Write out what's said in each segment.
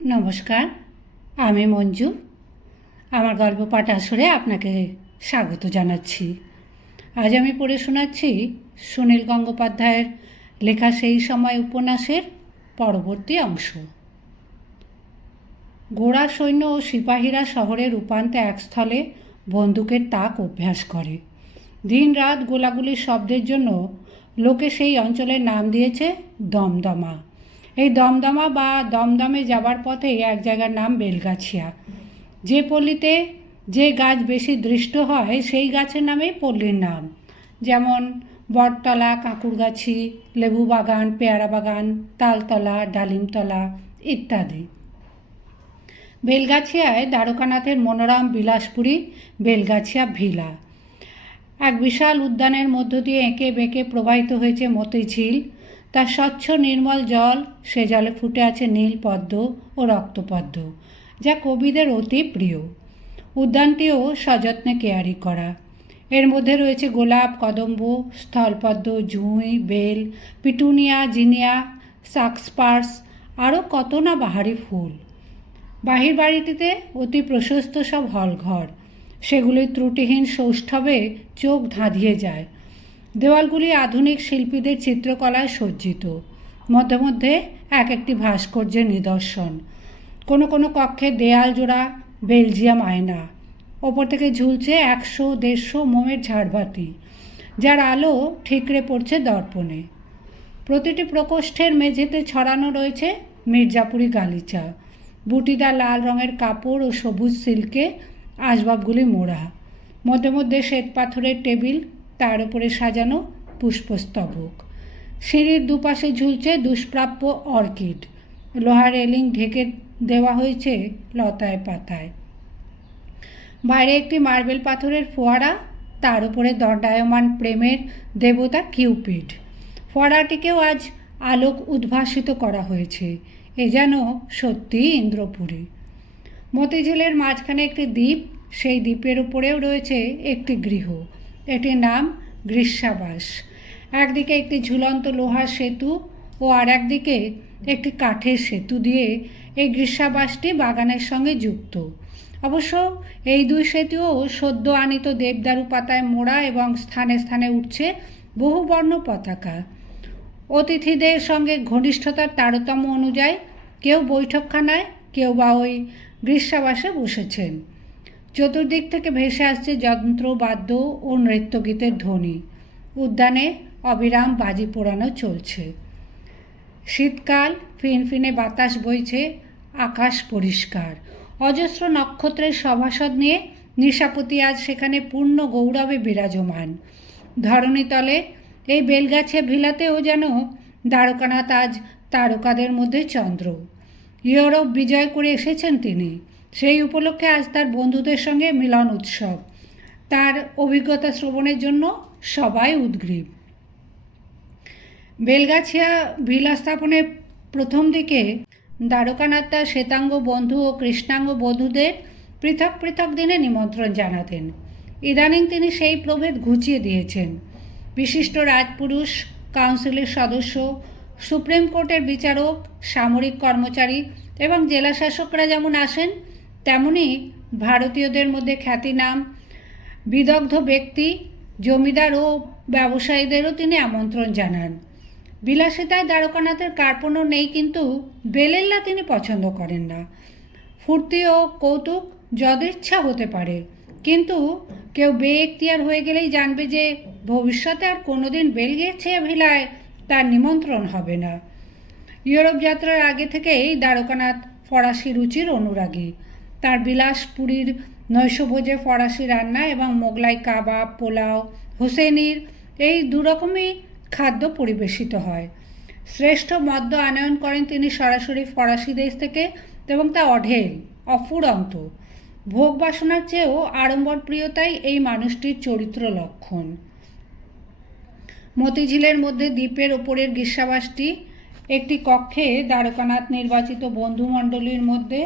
নমস্কার, আমি মঞ্জু। আমার গল্প পাঠ আসরে আপনাকে স্বাগত জানাচ্ছি। আজ আমি পড়ে শোনাচ্ছি সুনীল গঙ্গোপাধ্যায়ের লেখা সেই সময় উপন্যাসের পরবর্তী অংশ। গোড়া সৈন্য ও সিপাহীরা শহরের উপান্তে এক স্থলে বন্দুকের তাক অভ্যাস করে। দিন রাত গোলাগুলির শব্দের জন্য লোকে সেই অঞ্চলের নাম দিয়েছে দমদমা। এই দমদমা বা দমদমে যাবার পথে এক জায়গার নাম বেলগাছিয়া। যে পল্লীতে যে গাছ বেশি দৃষ্ট হয় সেই গাছের নামেই পল্লীর নাম, যেমন বটতলা, কাঁকুরগাছি, লেবু বাগান, পেয়ারা বাগান, তালতলা, ডালিমতলা ইত্যাদি। বেলগাছিয়ায় দ্বারকানাথের মনোরম বিলাসপুরী বেলগাছিয়া ভিলা। এক বিশাল উদ্যানের মধ্য দিয়ে এঁকে বেঁকে প্রবাহিত হয়েছে মতিঝিল। তার স্বচ্ছ নির্মল জল, সে জলে ফুটে আছে নীল পদ্ম ও রক্তপদ্ম, যা কবিদের অতি প্রিয়। উদ্যানটিও সযত্নে কেয়ারি করা। এর মধ্যে রয়েছে গোলাপ, কদম্ব, স্থলপদ্ম, জুঁই, বেল, পিটুনিয়া, জিনিয়া, সাক্সপার্স, আরও কত না বাহারি ফুল। বাহির বাড়িটিতে অতি প্রশস্ত সব হলঘর, সেগুলির ত্রুটিহীন সৌষ্ঠবে চোখ ধাঁধিয়ে যায়। দেওয়ালগুলি আধুনিক শিল্পীদের চিত্রকলায় সজ্জিত, মধ্যে মধ্যে এক একটি ভাস্কর্যের নিদর্শন। কোনো কোনো কক্ষে দেয়াল জোড়া বেলজিয়াম আয়না, ওপর থেকে ঝুলছে 100-150 মোমের ঝাড়বাতি, যার আলো ঠিকরে পড়ছে দর্পণে। প্রতিটি প্রকোষ্ঠের মেঝেতে ছড়ানো রয়েছে মির্জাপুরি গালিচা, বুটিদার লাল রঙের কাপড় ও সবুজ সিল্কে আসবাবগুলি মোড়া। মধ্যে মধ্যে শ্বেত পাথরের টেবিল, তার উপরে সাজানো পুষ্পস্তবক। সিঁড়ির দুপাশে ঝুলছে দুষ্প্রাপ্য অর্কিড, লোহার রেলিং ঢেকে দেওয়া হয়েছে লতায় পাতায়। বাইরে একটি মার্বেল পাথরের ফোয়ারা, তার উপরে দণ্ডায়মান প্রেমের দেবতা কিউপিড। ফোয়ারাটিকেও আজ আলোক উদ্ভাসিত করা হয়েছে, এ যেন সত্যিই ইন্দ্রপুরী। মতিঝিলের মাঝখানে একটি দ্বীপ, সেই দ্বীপের উপরেও রয়েছে একটি গৃহ, এটির নাম গ্রীষ্মাবাস। একদিকে একটি ঝুলন্ত লোহার সেতু ও আর একদিকে একটি কাঠের সেতু দিয়ে এই গ্রীষ্মাবাসটি বাগানের সঙ্গে যুক্ত। অবশ্য এই দুই সেতুও সদ্য আনিত দেবদারু পাতায় মোড়া এবং স্থানে স্থানে উঠছে বহুবর্ণ পতাকা। অতিথিদের সঙ্গে ঘনিষ্ঠতার তারতম্য অনুযায়ী কেউ বৈঠকখানায়, কেউ বা ওই গ্রীষ্মাবাসে বসেছেন। চতুর্দিক থেকে ভেসে আসছে যন্ত্রবাদ্য ও নৃত্যগীতের ধ্বনি। উদ্যানে অবিরাম বাজি পোড়ানো চলছে। শীতকাল, ফিনফিনে বাতাস বইছে, আকাশ পরিষ্কার। অজস্র নক্ষত্রের সভাসদ নিয়ে নিশাপতি আজ সেখানে পূর্ণ গৌরবে বিরাজমান। ধরণীতলে এই বেলগাছিয়া ভিলাতেও যেন দ্বারকানাথ আজ তারকাদের মধ্যে চন্দ্র। ইউরোপ বিজয় করে এসেছেন তিনি, সেই উপলক্ষে আজ তার বন্ধুদের সঙ্গে মিলন উৎসব। তার অভিজ্ঞতা শ্রবণের জন্য সবাই উদগ্রীব। বেলগাছিয়া ভিলা স্থাপনের প্রথম দিকে দ্বারকানাথ তার শ্বেতাঙ্গ বন্ধু ও কৃষ্ণাঙ্গ বধূদের পৃথক পৃথক দিনে নিমন্ত্রণ জানাতেন। ইদানিং তিনি সেই প্রভেদ ঘুচিয়ে দিয়েছেন। বিশিষ্ট রাজপুরুষ, কাউন্সিলের সদস্য, সুপ্রিম কোর্টের বিচারক, সামরিক কর্মচারী এবং জেলাশাসকরা যেমন আসেন, তেমনি ভারতীয়দের মধ্যে খ্যাতিনাম বিদগ্ধ ব্যক্তি, জমিদার ও ব্যবসায়ীদেরও তিনি আমন্ত্রণ জানান। বিলাসিতায় দ্বারকানাথের কার্পণ্য নেই, কিন্তু বেলেল্লা তিনি পছন্দ করেন না। ফুর্তি ও কৌতুক যদিচ্ছা হতে পারে, কিন্তু কেউ বেএখতিয়ার হয়ে গেলেই জানবে যে ভবিষ্যতে আর কোনোদিন বেলগাছিয়া ভিলায় তার নিমন্ত্রণ হবে না। ইউরোপ যাত্রার আগে থেকেই দ্বারকানাথ ফরাসি রুচির অনুরাগী। তার বিলাসপুরীর নৈশভোজে ফরাসি রান্না এবং মোগলাই কাবাব, পোলাও, হুসেনির এই দুরকমই খাদ্য পরিবেশিত হয়। শ্রেষ্ঠ মদ্য আনয়ন করেন তিনি সরাসরি ফরাসি দেশ থেকে, এবং তা অঢেল, অফুরন্ত। ভোগ বাসনার চেয়েও আড়ম্বর প্রিয়তাই এই মানুষটির চরিত্র লক্ষণ। মতিঝিলের মধ্যে দ্বীপের ওপরের গ্রীষ্মাবাসটি একটি কক্ষে দ্বারকানাথ নির্বাচিত বন্ধুমণ্ডলীর মধ্যে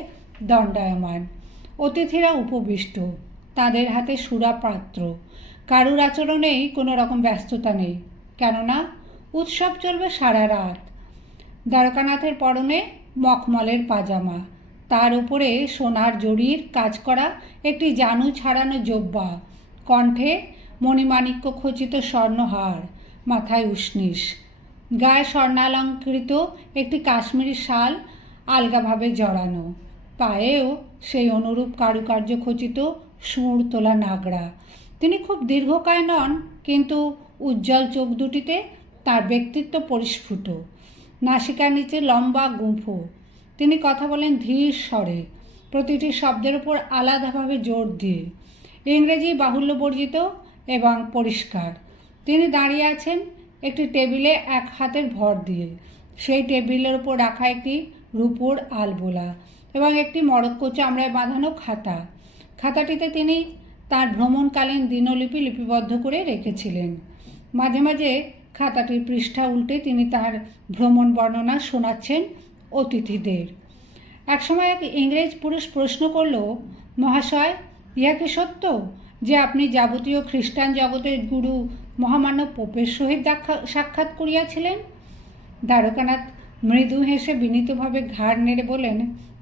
দণ্ডায়মান। অতিথিরা উপবিষ্ট, তাদের হাতে সুরা পাত্র। কারুর আচরণেই কোনো রকম ব্যস্ততা নেই, কেননা উৎসব চলবে সারা রাত। দ্বারকানাথের পরনে মখমলের পাজামা, তার উপরে সোনার জরির কাজ করা একটি জানু ছাড়ানো জোব্বা, কণ্ঠে মণিমাণিক্য খচিত স্বর্ণহার, মাথায় উষ্ণিস, গায়ে স্বর্ণালঙ্কৃত একটি কাশ্মীরি শাল আলগাভাবে জড়ানো, পায়েও সেই অনুরূপ কারুকার্য খচিত সুঁড় তোলা নাগড়া। তিনি খুব দীর্ঘকায় নন, কিন্তু উজ্জ্বল চোখ দুটিতে তার ব্যক্তিত্ব পরিস্ফুট। নাসিকার নিচে লম্বা গুঁফো। তিনি কথা বলেন ধীর স্বরে, প্রতিটি শব্দের উপর আলাদাভাবে জোর দিয়ে। ইংরেজি বাহুল্যবর্জিত এবং পরিষ্কার। তিনি দাঁড়িয়ে আছেন একটি টেবিলে এক হাতের ভর দিয়ে। সেই টেবিলের উপর রাখা একটি রূপোর আলবোলা এবং একটি মরক্কো চামড়ায় বাঁধানো খাতা। খাতাটিতে তিনি তার ভ্রমণকালীন দিনলিপি লিপিবদ্ধ করে রেখেছিলেন। মাঝে মাঝে খাতাটির পৃষ্ঠা উল্টে তিনি তার ভ্রমণ বর্ণনা শোনাচ্ছেন অতিথিদের। একসময় এক ইংরেজ পুরুষ প্রশ্ন করল, মহাশয়, ইহা কি সত্য যে আপনি যাবতীয় খ্রিস্টান জগতের গুরু মহামান্য পোপের সহিত সাক্ষাৎ করিয়াছিলেন? দ্বারকানাথ মৃদু হেসে বিনীতভাবে ঘাড় নেড়ে বলেন,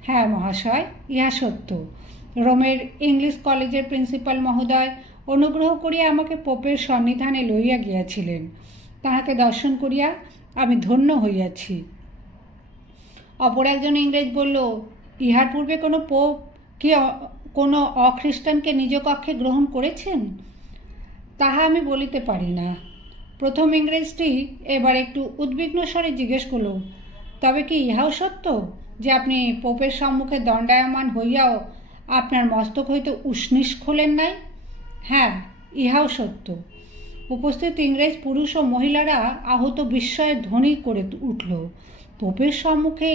হ্যাঁ মহাশয়, ইহা সত্য। রোমের ইংলিশ কলেজের প্রিন্সিপাল মহোদয় অনুগ্রহ করিয়া আমাকে পোপের সন্নিধানে লইয়া গিয়াছিলেন। তাহাকে দর্শন করিয়া আমি ধন্য হইয়াছি। অপর একজন ইংরেজ বলল, ইহার পূর্বে কোনো পোপ কি কোনো অখ্রিস্টানকে নিজ কক্ষে গ্রহণ করেছেন? তাহা আমি বলিতে পারি না। প্রথম ইংরেজটি এবার একটু উদ্বিগ্ন স্বরে জিজ্ঞেস করল, তবে কি ইহাও সত্য যে আপনি পোপের সম্মুখে দণ্ডায়মান হইয়াও আপনার মস্তক হইতে উষ্ণিস খোলেন নাই? হ্যাঁ, ইহাও সত্য। উপস্থিত ইংরেজ পুরুষ ও মহিলারা আহত বিস্ময়ের ধ্বনি করে উঠল। পোপের সম্মুখে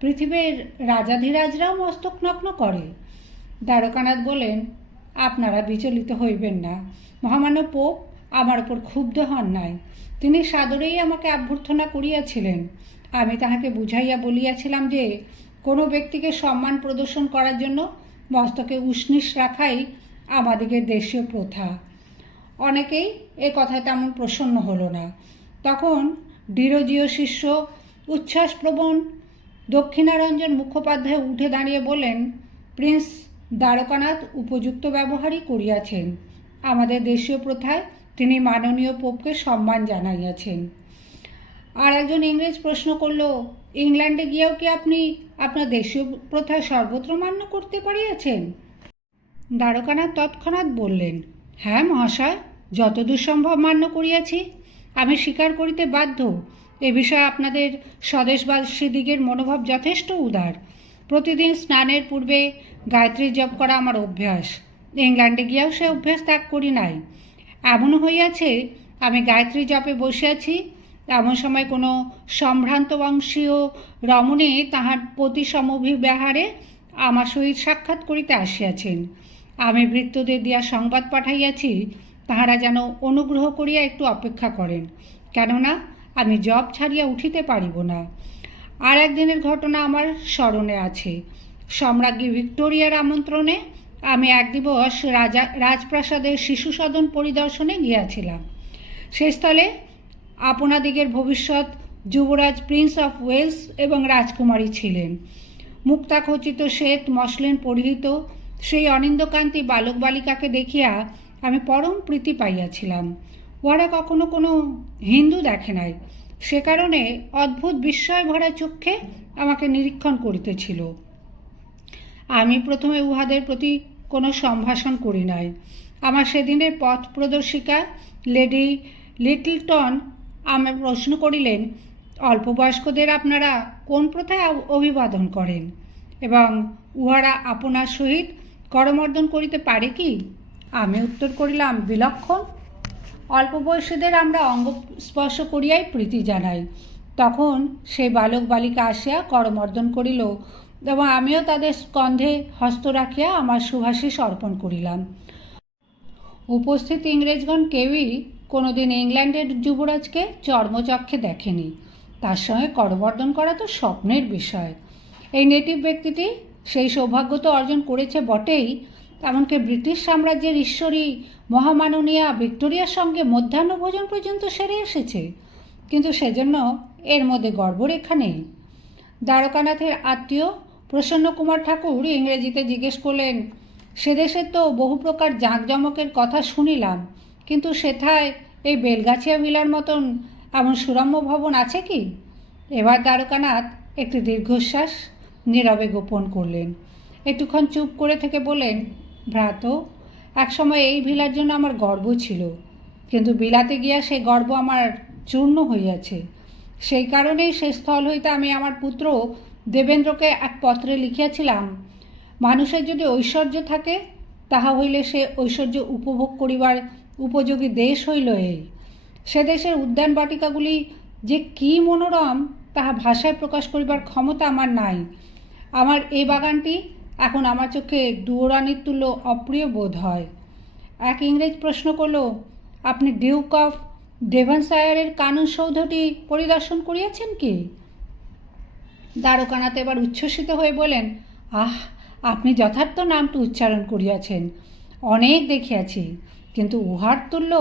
পৃথিবীর রাজাধিরাজরাও মস্তক নগ্ন করে। দ্বারকানাথ বলেন, আপনারা বিচলিত হইবেন না। মহামান্য পোপ আমার উপর ক্ষুব্ধ হন নাই। তিনি সাদরেই আমাকে অভ্যর্থনা করিয়াছিলেন। আমি তাহাকে বুঝাইয়া বলিয়াছিলাম যে কোনো ব্যক্তিকে সম্মান প্রদর্শন করার জন্য মস্তকে উষ্ণিস রাখাই আমাদিগের দেশীয় প্রথা। অনেকেই এ কথায় তেমন প্রসন্ন হলো না। তখন ডিরোজিও শিষ্য উচ্ছ্বাসপ্রবণ দক্ষিণারঞ্জন মুখোপাধ্যায় উঠে দাঁড়িয়ে বলেন, প্রিন্স দ্বারকানাথ উপযুক্ত ব্যবহারই করিয়াছেন। আমাদের দেশীয় প্রথায় তিনি মাননীয় পোপকে সম্মান জানাইয়াছেন। আর একজন ইংরেজ প্রশ্ন করল, ইংল্যান্ডে গিয়েও কি আপনি আপনার দেশীয় প্রথায় সর্বত্র মান্য করতে পারিয়াছেন? দ্বারকানাথ তৎক্ষণাৎ বললেন, হ্যাঁ মহাশয়, যতদূর সম্ভব মান্য করিয়াছি। আমি স্বীকার করিতে বাধ্য, এ বিষয়ে আপনাদের স্বদেশবাসীদিগের মনোভাব যথেষ্ট উদার। প্রতিদিন স্নানের পূর্বে গায়ত্রী জপ করা আমার অভ্যাস। ইংল্যান্ডে গিয়েও সে অভ্যাস ত্যাগ করি নাই। এমন হইয়াছে, আমি গায়ত্রী জপে বসিয়াছি, এমন সময় কোনো সম্ভ্রান্ত বংশীয় রমণী তাহার পতি সমভিব্যাহারে আমার সহিত সাক্ষাৎ করিতে আসিয়াছেন। আমি ভৃত্যদের দিয়া সংবাদ পাঠাইয়াছি তাহারা যেন অনুগ্রহ করিয়া একটু অপেক্ষা করেন, কেননা আমি জব ছাড়িয়া উঠিতে পারিব না। আর একদিনের ঘটনা আমার স্মরণে আছে। সম্রাজ্ঞী ভিক্টোরিয়ার আমন্ত্রণে আমি এক দিবস রাজপ্রাসাদের শিশু সদন পরিদর্শনে গিয়াছিলাম। সেই স্থলে আপনাদিগের ভবিষ্যৎ যুবরাজ প্রিন্স অফ ওয়েলস এবং রাজকুমারী ছিলেন। মুক্তাখচিত শ্বেত মসলিন পরিহিত সেই অনিন্দকান্তি বালক বালিকাকে দেখিয়া আমি পরম প্রীতি পাইয়াছিলাম। ওরা কখনো কোনো হিন্দু দেখে নাই, সে কারণে অদ্ভুত বিস্ময় ভরা চক্ষে আমাকে নিরীক্ষণ করিতেছিল। আমি প্রথমে উহাদের প্রতি কোনো সম্ভাষণ করি নাই। আমার সেদিনের পথ প্রদর্শিকা লেডি লিটলটন আমায় প্রশ্ন করিলেন, অল্পবয়স্কদের আপনারা কোন প্রথায় অভিবাদন করেন এবং উহারা আপনার সহিত করমর্দন করিতে পারে কি? আমি উত্তর করিলাম, বিলক্ষণ। অল্প বয়সীদের আমরা অঙ্গ স্পর্শ করিয়াই প্রীতি জানাই। তখন সেই বালক বালিকা আসিয়া করমর্দন করিল এবং আমিও তাদের স্কন্ধে হস্ত রাখিয়া আমার শুভাশিস অর্পণ করিলাম। উপস্থিত ইংরেজগণ কেউই কোনোদিন ইংল্যান্ডের যুবরাজকে চর্মচক্ষে দেখেনি। তার সঙ্গে করমর্দন করা তো স্বপ্নের বিষয়। এই নেটিভ ব্যক্তিটি সেই সৌভাগ্য তো অর্জন করেছে বটেই, এমনকি ব্রিটিশ সাম্রাজ্যের ঈশ্বরী মহামাননীয়া ভিক্টোরিয়ার সঙ্গে মধ্যাহ্নভোজন পর্যন্ত সেরে এসেছে, কিন্তু সেজন্য এর মধ্যে গর্বরেখা নেই। দ্বারকানাথের আত্মীয় প্রসন্নকুমার ঠাকুর ইংরেজিতে জিজ্ঞেস করলেন, সে দেশে তো বহু প্রকার জাঁকজমকের কথা শুনিলাম, কিন্তু সেথায় এই বেলগাছিয়া ভিলার মতন এমন সুরম্য ভবন আছে কি? এবার দ্বারকানাথ একটি দীর্ঘশ্বাস নীরবে গোপন করলেন। একটুক্ষণ চুপ করে থেকে বললেন, ভ্রাত, একসময় এই ভিলার জন্য আমার গর্ব ছিল, কিন্তু বিলাতে গিয়া সেই গর্ব আমার চূর্ণ হইয়াছে। সেই কারণেই সে স্থল হইতে আমি আমার পুত্র দেবেন্দ্রকে এক পত্রে লিখিয়াছিলাম, মানুষের যদি ঐশ্বর্য থাকে, তাহা হইলে সে ঐশ্বর্য উপভোগ করিবার উপযোগী দেশ হইল এই। সে দেশের উদ্যান বাটিকাগুলি যে কী মনোরম, তাহা ভাষায় প্রকাশ করিবার ক্ষমতা আমার নাই। আমার এই বাগানটি এখন আমার চোখে দুয়োরানির তুল্য অপ্রিয় বোধ হয়। এক ইংরেজ প্রশ্ন করল, আপনি ডিউক অফ ডেভনশায়ারের কানন সৌধটি পরিদর্শন করিয়াছেন কি? দ্বারকানাথ এবার উচ্ছ্বসিত হয়ে বলেন, আহ, আপনি যথার্থ নামটি উচ্চারণ করিয়াছেন। অনেক দেখিয়াছি, কিন্তু উহার তুল্য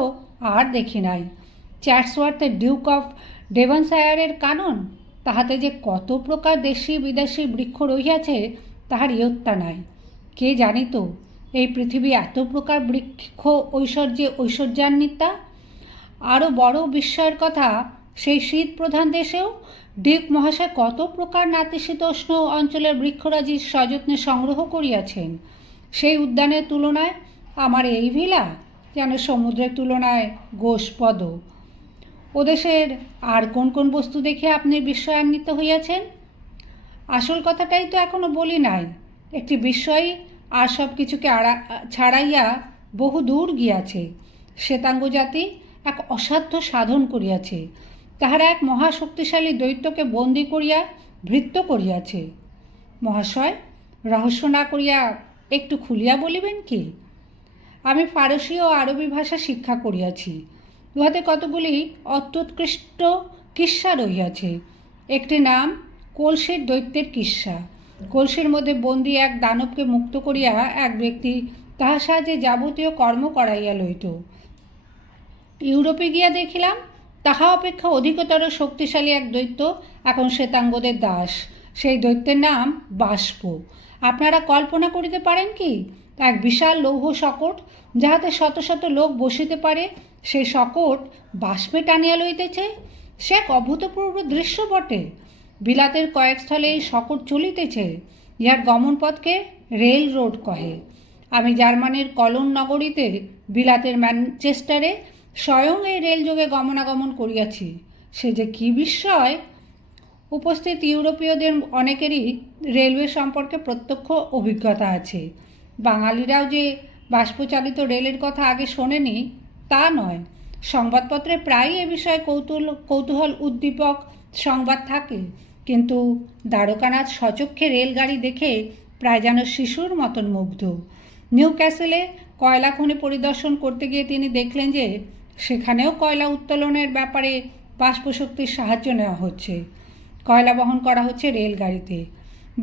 আর দেখি নাই। চ্যাটসওয়ার্থের ডিউক অফ ডেভনশায়ারের কানন, তাহাতে যে কত প্রকার দেশি বিদেশি বৃক্ষ রহিয়াছে তাহার ইয়ত্তা নাই। কে জানিত এই পৃথিবী এত প্রকার বৃক্ষ ঐশ্বর্যে ঐশ্বর্যান্বিতা? আরও বড় বিস্ময়ের কথা, সেই শীত প্রধান দেশেও ডিউক মহাশয় কত প্রকার নাতিশীতোষ্ণ অঞ্চলের বৃক্ষরাজি সযত্নে সংগ্রহ করিয়াছেন। সেই উদ্যানের তুলনায় আমার এই ভিলা যেন সমুদ্রের তুলনায় গোষ্পদ। ওদেশের আর কোন কোন বস্তু দেখে আপনি বিস্ময়ান্বিত হইয়াছেন? আসল কথাটাই তো এখনো বলি নাই। একটি বিস্ময়ই আর সব কিছুকে ছাড়াইয়া বহু দূর গিয়াছে। শ্বেতাঙ্গ জাতি এক অসাধ্য সাধন করিয়াছে। তাহারা এক মহাশক্তিশালী দৈত্যকে বন্দী করিয়া ভৃত্য করিয়াছে। মহাশয়, রহস্য না করিয়া একটু খুলিয়া বলিবেন কি? আমি ফারসি ও আরবি ভাষা শিক্ষা করিয়াছি। উহাতে কতগুলি অত্যুৎকৃষ্ট কিস্সা রহিয়াছে। একটি নাম কলসির দৈত্যের কিস্সা। কলসির মধ্যে বন্দী এক দানবকে মুক্ত করিয়া এক ব্যক্তি তাহার সাহায্যে যাবতীয় কর্ম করাইয়া লইত। ইউরোপে গিয়া দেখিলাম, তাহা অপেক্ষা অধিকতর শক্তিশালী এক দৈত্য এখন শ্বেতাঙ্গদের দাস। সেই দৈত্যের নাম বাষ্প। আপনারা কল্পনা করিতে পারেন কি? এক বিশাল লৌহ শকট, যাহাতে শত শত লোক বসিতে পারে, সেই শকট বাষ্পে টানিয়া লইতেছে। সে এক অভূতপূর্ব দৃশ্য বটে। বিলাতের কয়েক স্থলে এই শকট চলিতেছে। ইহার গমনপথকে রেল রোড কহে। আমি জার্মানির কলোন নগরীতে, বিলাতের ম্যানচেস্টারে স্বয়ং এই রেলযোগে গমনাগমন করিয়াছি। সে যে কী বিস্ময়! উপস্থিত ইউরোপীয়দের অনেকেরই রেলওয়ে সম্পর্কে প্রত্যক্ষ অভিজ্ঞতা আছে। বাঙালিরাও যে বাষ্পচালিত রেলের কথা আগে শোনেনি তা নয়। সংবাদপত্রে প্রায়ই এ বিষয়ে কৌতূহল উদ্দীপক সংবাদ থাকে, কিন্তু দ্বারকানাথ সচক্ষে রেলগাড়ি দেখে প্রায় যেন শিশুর মতন মুগ্ধ। নিউ ক্যাসেলে কয়লা খনি পরিদর্শন করতে গিয়ে তিনি দেখলেন যে সেখানেও কয়লা উত্তোলনের ব্যাপারে বাষ্পশক্তির সাহায্য নেওয়া হচ্ছে। কয়লা বহন করা হচ্ছে রেলগাড়িতে।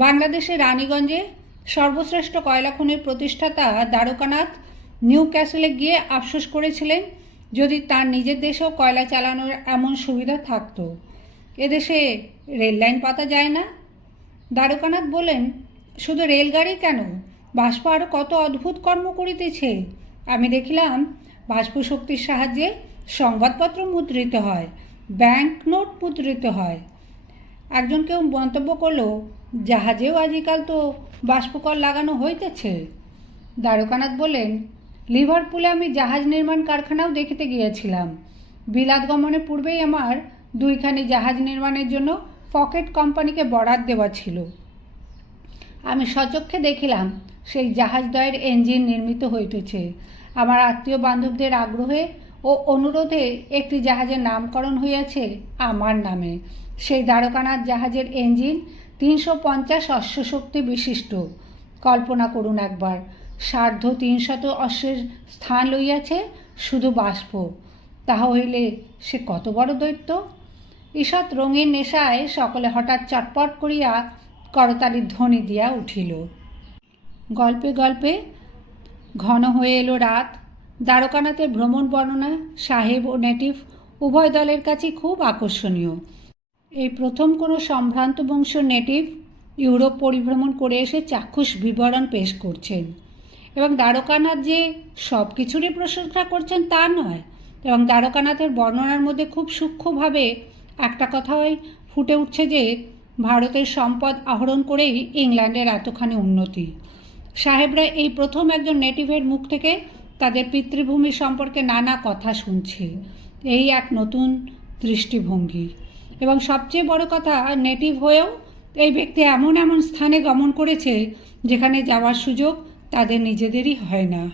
বাংলাদেশের রানীগঞ্জে সর্বশ্রেষ্ঠ কয়লা খনির প্রতিষ্ঠাতা দ্বারকানাথ নিউ ক্যাসেলে গিয়ে আফসোস করেছিলেন, যদি তার নিজের দেশেও কয়লা চালানোর এমন সুবিধা থাকত। এদেশে রেল লাইন পাতা যায় না। দ্বারকানাথ বলেন, শুধু রেলগাড়ি কেন, বাষ্প আরও কত অদ্ভুত কর্ম করিতেছে। আমি দেখিলাম বাষ্পশক্তির সাহায্যে সংবাদপত্র মুদ্রিত হয়, ব্যাংক নোট মুদ্রিত হয়। একজন কেউ মন্তব্য করল, জাহাজেও আজকাল তো বাষ্পকল লাগানো হইতেছে। দ্বারকানাথ বলেন, লিভারপুলে আমি জাহাজ নির্মাণ কারখানাও দেখিতে গিয়েছিলাম। বিলাত গমনের পূর্বেই আমার দুইখানি জাহাজ নির্মাণের জন্য পকেট কোম্পানিকে বরাদ দেওয়া ছিল। আমি সচক্ষে দেখিলাম সেই জাহাজদ্বয়ের ইঞ্জিন নির্মিত হইতেছে। আমার আত্মীয় বান্ধবদের আগ্রহে ও অনুরোধে একটি জাহাজের নামকরণ হইয়াছে আমার নামে। সেই দ্বারকানাথ জাহাজের ইঞ্জিন 350 অশ্বশক্তি বিশিষ্ট। কল্পনা করুন একবার, 350 অশ্বের স্থান লইয়াছে শুধু বাষ্প। তাহা হইলে সে কত বড় দৈত্য! ঈষৎ রঙিন নেশায় সকলে হঠাৎ চটপট করিয়া করতালির ধ্বনি দিয়া উঠিল। গল্পে গল্পে ঘন হয়ে এলো রাত। দ্বারকানাথের ভ্রমণ বর্ণনা সাহেব ও নেটিভ উভয় দলের কাছে খুব আকর্ষণীয়। এই প্রথম কোনো সম্ভ্রান্ত বংশ নেটিভ ইউরোপ পরিভ্রমণ করে এসে চাক্ষুষ বিবরণ পেশ করছেন। এবং দ্বারকানাথ যে সব কিছুরই প্রশংসা করছেন তা নয়, এবং দ্বারকানাথের বর্ণনার মধ্যে খুব সূক্ষ্মভাবে একটা কথাই ফুটে উঠছে যে ভারতের সম্পদ আহরণ করেই ইংল্যান্ডের এতখানি উন্নতি। সাহেবরা এই প্রথম একজন নেটিভের মুখ থেকে তাদের পিতৃভূমি সম্পর্কে নানা কথা শুনছে। এই এক নতুন দৃষ্টিভঙ্গি। এবং সবচেয়ে বড় কথা, নেটিভ হয়েও এই ব্যক্তি এমন এমন স্থানে গমন করেছে যেখানে যাওয়ার সুযোগ তাদের নিজেদেরই হয় না।